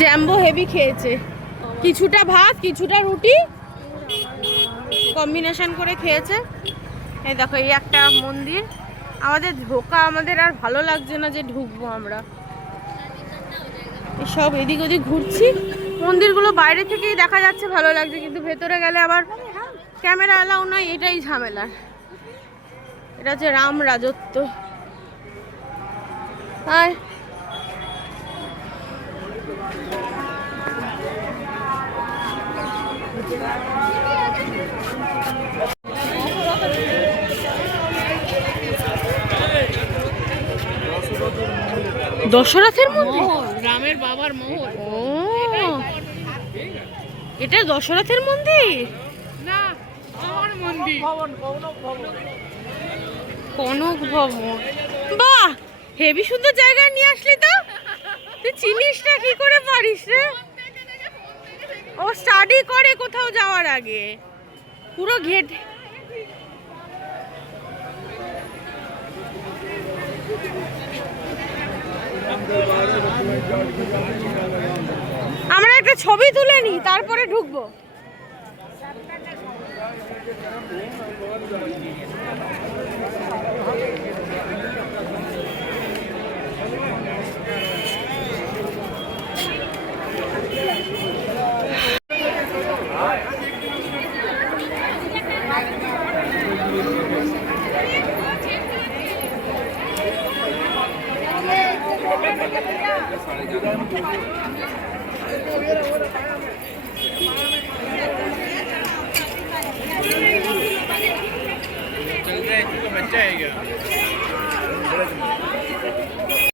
Jumbo heavy খেয়েছে, কিছুটা ভাত কিছুটা রুটি কম্বিনেশন করে খেয়েছে। এই দেখো এই একটা মন্দির, আমাদের ঢোকা আমাদের আর ভালো লাগছে না যে ঢুকবো আমরা, সব এদিক ওদিক ঘুরছি। মন্দিরগুলো বাইরে থেকেই দেখা যাচ্ছে ভালো লাগছে, কিন্তু ভেতরে গেলে আবার ক্যামেরা অ্যালাউ নয়, এটাই ঝামেলা। এটা হচ্ছে রাম রাজত্ব। আর দশরথের মন্দির, রামের বাবার মহল। ও এটা দশরথের মন্দির না, আমার মন্দির। কনক ভবন। বাহ, হেভি সুন্দর জায়গায় নিয়ে আসলি তো। তুই চিনিস না, কি করে পারিস রে? ও স্টাডি করে কোথাও যাওয়ার আগে পুরো ঘেট। আমরা একটা ছবি তুলে নিই, তারপরে ঢুকবো। चल रहा है तो बच्चा है क्या?